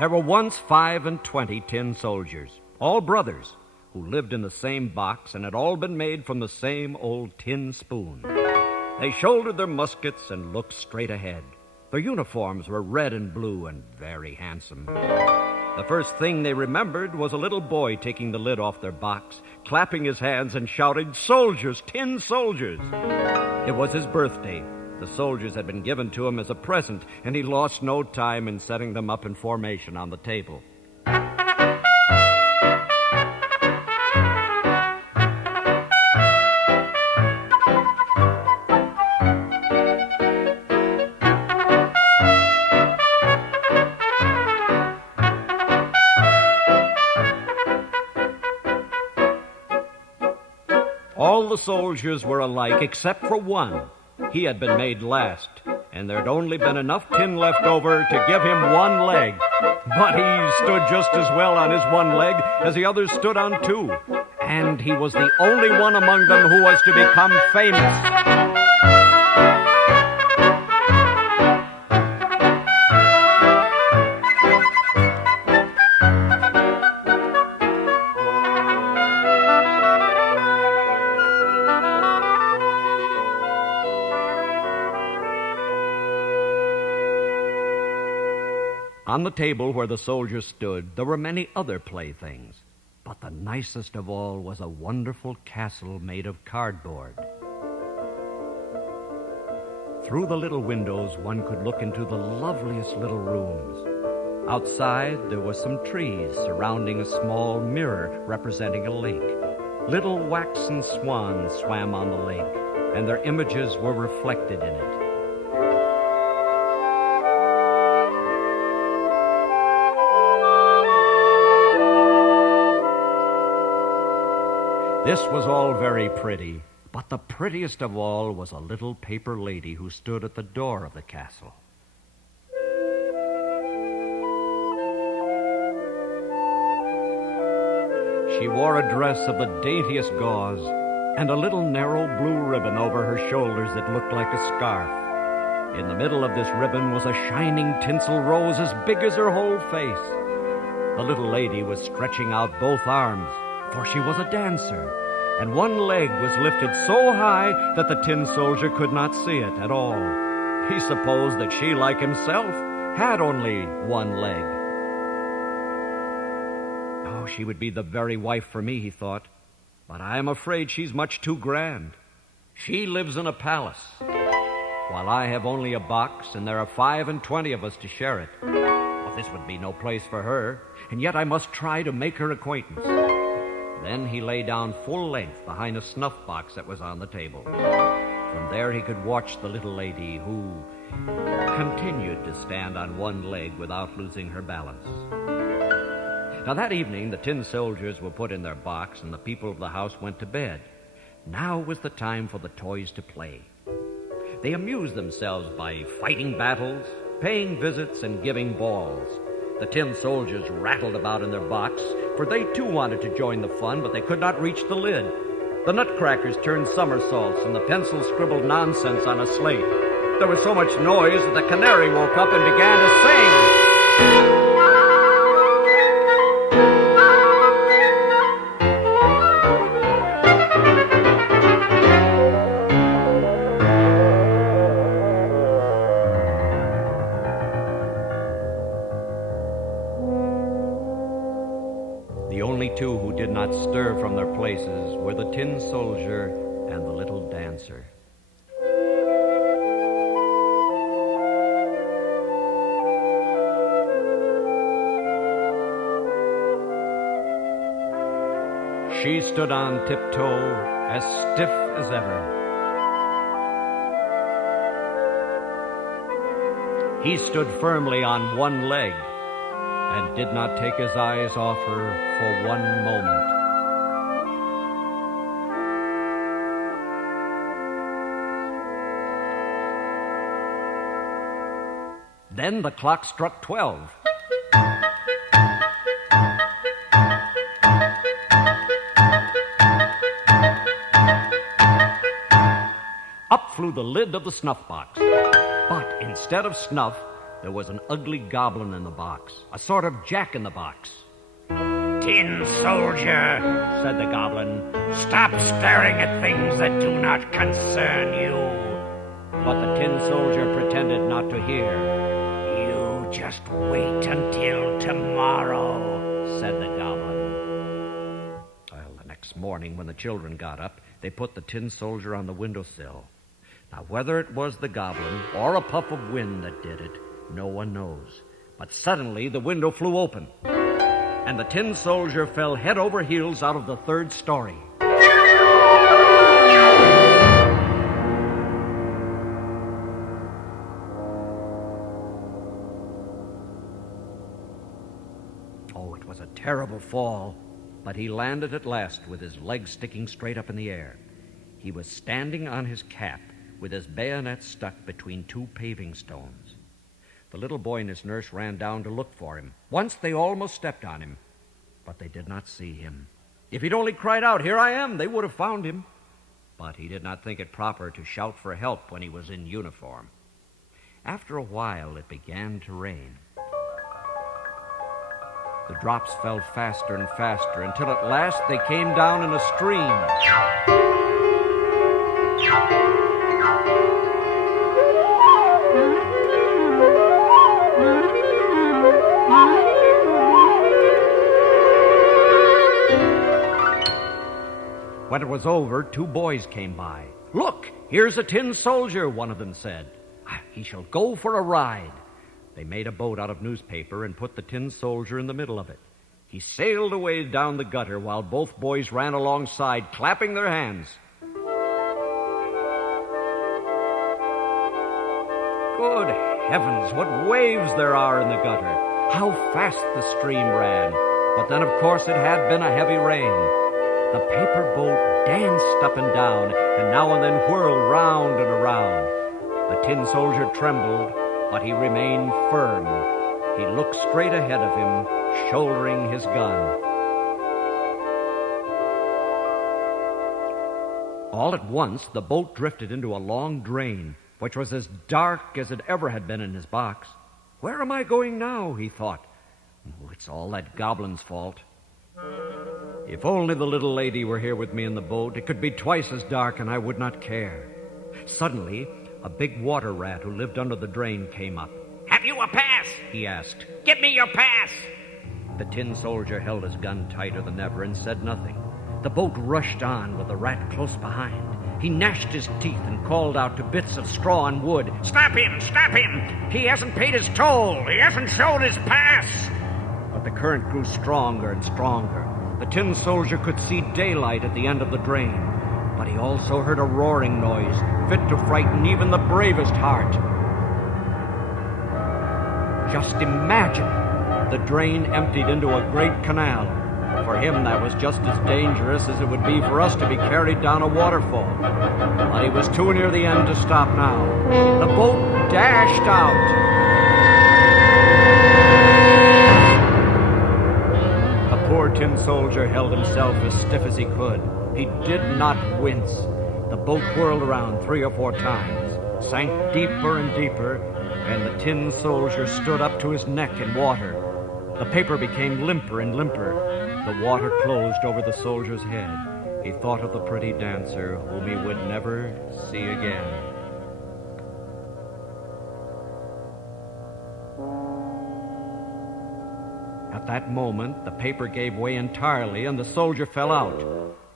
There were once 25 tin soldiers, all brothers, who lived in the same box and had all been made from the same old tin spoon. They shouldered their muskets and looked straight ahead. Their uniforms were red and blue and very handsome. The first thing they remembered was a little boy taking the lid off their box, clapping his hands and shouting, "Soldiers, tin soldiers!" It was his birthday. The soldiers had been given to him as a present, and he lost no time in setting them up in formation on the table. All the soldiers were alike except for one. He had been made last, and there'd only been enough tin left over to give him one leg. But he stood just as well on his one leg as the others stood on two. And he was the only one among them who was to become famous. On the table where the soldiers stood, there were many other playthings, but the nicest of all was a wonderful castle made of cardboard. Through the little windows, one could look into the loveliest little rooms. Outside, there were some trees surrounding a small mirror representing a lake. Little waxen swans swam on the lake, and their images were reflected in it. This was all very pretty, but the prettiest of all was a little paper lady who stood at the door of the castle. She wore a dress of the daintiest gauze and a little narrow blue ribbon over her shoulders that looked like a scarf. In the middle of this ribbon was a shining tinsel rose as big as her whole face. The little lady was stretching out both arms, for she was a dancer, and one leg was lifted so high that the tin soldier could not see it at all. He supposed that she, like himself, had only one leg. Oh, she would be the very wife for me, he thought, but I am afraid she's much too grand. She lives in a palace, while I have only a box, and there are 25 of us to share it. Well, this would be no place for her, and yet I must try to make her acquaintance. Then he lay down full length behind a snuff box that was on the table. From there he could watch the little lady, who continued to stand on one leg without losing her balance. Now that evening the tin soldiers were put in their box and the people of the house went to bed. Now was the time for the toys to play. They amused themselves by fighting battles, paying visits, and giving balls. The tin soldiers rattled about in their box, for they too wanted to join the fun, but they could not reach the lid. The nutcrackers turned somersaults, and the pencils scribbled nonsense on a slate. There was so much noise that the canary woke up and began to sing. The only two who did not stir from their places were the tin soldier and the little dancer. She stood on tiptoe, as stiff as ever. He stood firmly on one leg and did not take his eyes off her for one moment. Then the clock struck 12. Up flew the lid of the snuff box. But instead of snuff, there was an ugly goblin in the box, a sort of jack-in-the-box. Tin Soldier, said the goblin, stop staring at things that do not concern you. But the Tin Soldier pretended not to hear. You just wait until tomorrow, said the goblin. Well, the next morning when the children got up, they put the Tin Soldier on the windowsill. Now, whether it was the goblin or a puff of wind that did it, no one knows. But suddenly the window flew open, and the Tin Soldier fell head over heels out of the third story. Oh, it was a terrible fall, but he landed at last with his legs sticking straight up in the air. He was standing on his cap with his bayonet stuck between two paving stones. The little boy and his nurse ran down to look for him. Once they almost stepped on him, but they did not see him. If he'd only cried out, "Here I am," they would have found him. But he did not think it proper to shout for help when he was in uniform. After a while, it began to rain. The drops fell faster and faster until at last they came down in a stream. When it was over, two boys came by. "Look, here's a Tin Soldier," one of them said. "He shall go for a ride." They made a boat out of newspaper and put the Tin Soldier in the middle of it. He sailed away down the gutter while both boys ran alongside, clapping their hands. Good heavens, what waves there are in the gutter! How fast the stream ran! But then, of course, it had been a heavy rain. The paper boat danced up and down, and now and then whirled round and around. The Tin Soldier trembled, but he remained firm. He looked straight ahead of him, shouldering his gun. All at once, the boat drifted into a long drain, which was as dark as it ever had been in his box. "Where am I going now?" he thought. "Oh, it's all that goblin's fault. If only the little lady were here with me in the boat, it could be twice as dark and I would not care." Suddenly, a big water rat who lived under the drain came up. "Have you a pass?" he asked. "Give me your pass." The Tin Soldier held his gun tighter than ever and said nothing. The boat rushed on with the rat close behind. He gnashed his teeth and called out to bits of straw and wood, "Stop him! Stop him! He hasn't paid his toll! He hasn't shown his pass!" But the current grew stronger and stronger. The Tin Soldier could see daylight at the end of the drain, but he also heard a roaring noise, fit to frighten even the bravest heart. Just imagine! The drain emptied into a great canal. For him, that was just as dangerous as it would be for us to be carried down a waterfall. But he was too near the end to stop now. The boat dashed out. Poor Tin Soldier held himself as stiff as he could. He did not wince. The boat whirled around 3 or 4 times, sank deeper and deeper, and the Tin Soldier stood up to his neck in water. The paper became limper and limper. The water closed over the soldier's head. He thought of the pretty dancer whom he would never see again. At that moment, the paper gave way entirely and the soldier fell out.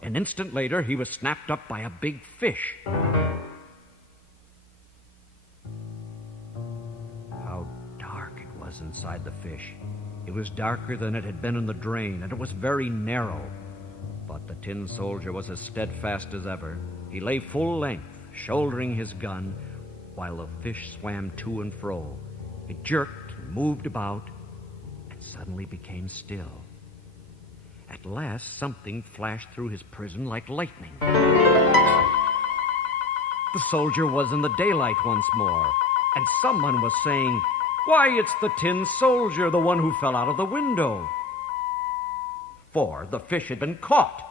An instant later, he was snapped up by a big fish. How dark it was inside the fish. It was darker than it had been in the drain, and it was very narrow. But the Tin Soldier was as steadfast as ever. He lay full length, shouldering his gun, while the fish swam to and fro. It jerked and moved about, suddenly became still. At last, something flashed through his prison like lightning. The soldier was in the daylight once more, and someone was saying, "Why, it's the Tin Soldier, the one who fell out of the window." For the fish had been caught,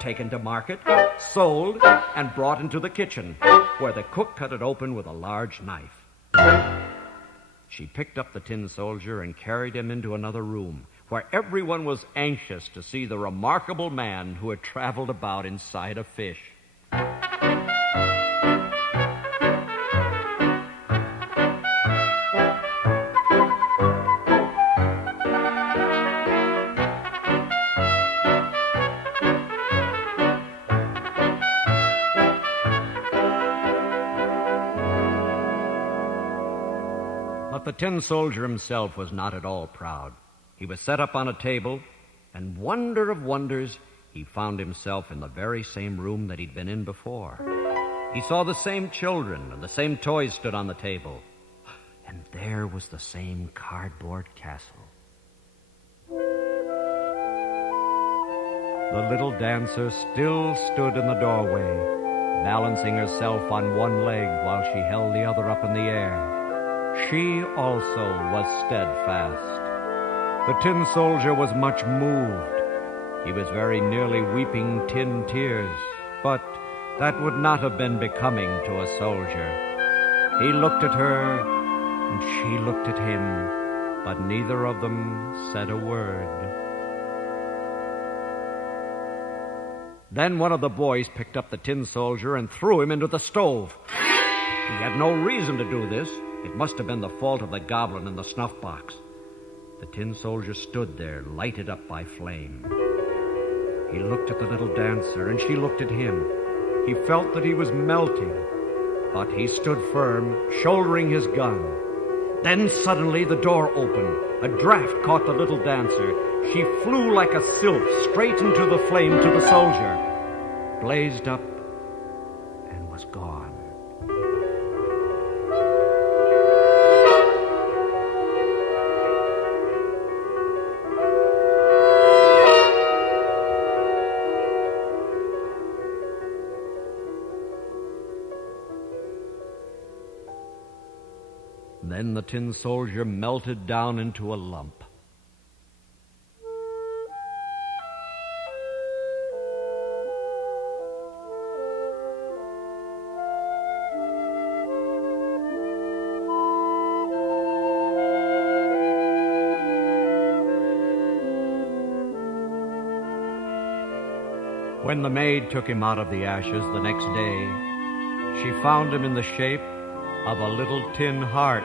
taken to market, sold, and brought into the kitchen, where the cook cut it open with a large knife. She picked up the tin soldier and carried him into another room, where everyone was anxious to see the remarkable man who had traveled about inside a fish. But the tin soldier himself was not at all proud. He was set up on a table, and wonder of wonders, he found himself in the very same room that he'd been in before. He saw the same children, and the same toys stood on the table. And there was the same cardboard castle. The little dancer still stood in the doorway, balancing herself on one leg while she held the other up in the air. She also was steadfast. The tin soldier was much moved. He was very nearly weeping tin tears, but that would not have been becoming to a soldier. He looked at her, and she looked at him, but neither of them said a word. Then one of the boys picked up the tin soldier and threw him into the stove. He had no reason to do this. It must have been the fault of the goblin in the snuff box. The tin soldier stood there, lighted up by flame. He looked at the little dancer, and she looked at him. He felt that he was melting, but he stood firm, shouldering his gun. Then suddenly the door opened. A draft caught the little dancer. She flew like a sylph straight into the flame to the soldier, blazed up, and was gone. Then the tin soldier melted down into a lump. When the maid took him out of the ashes the next day, she found him in the shape of a little tin heart.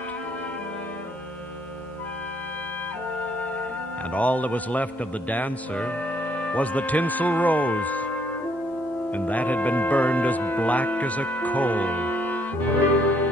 And all that was left of the dancer was the tinsel rose, and that had been burned as black as a coal.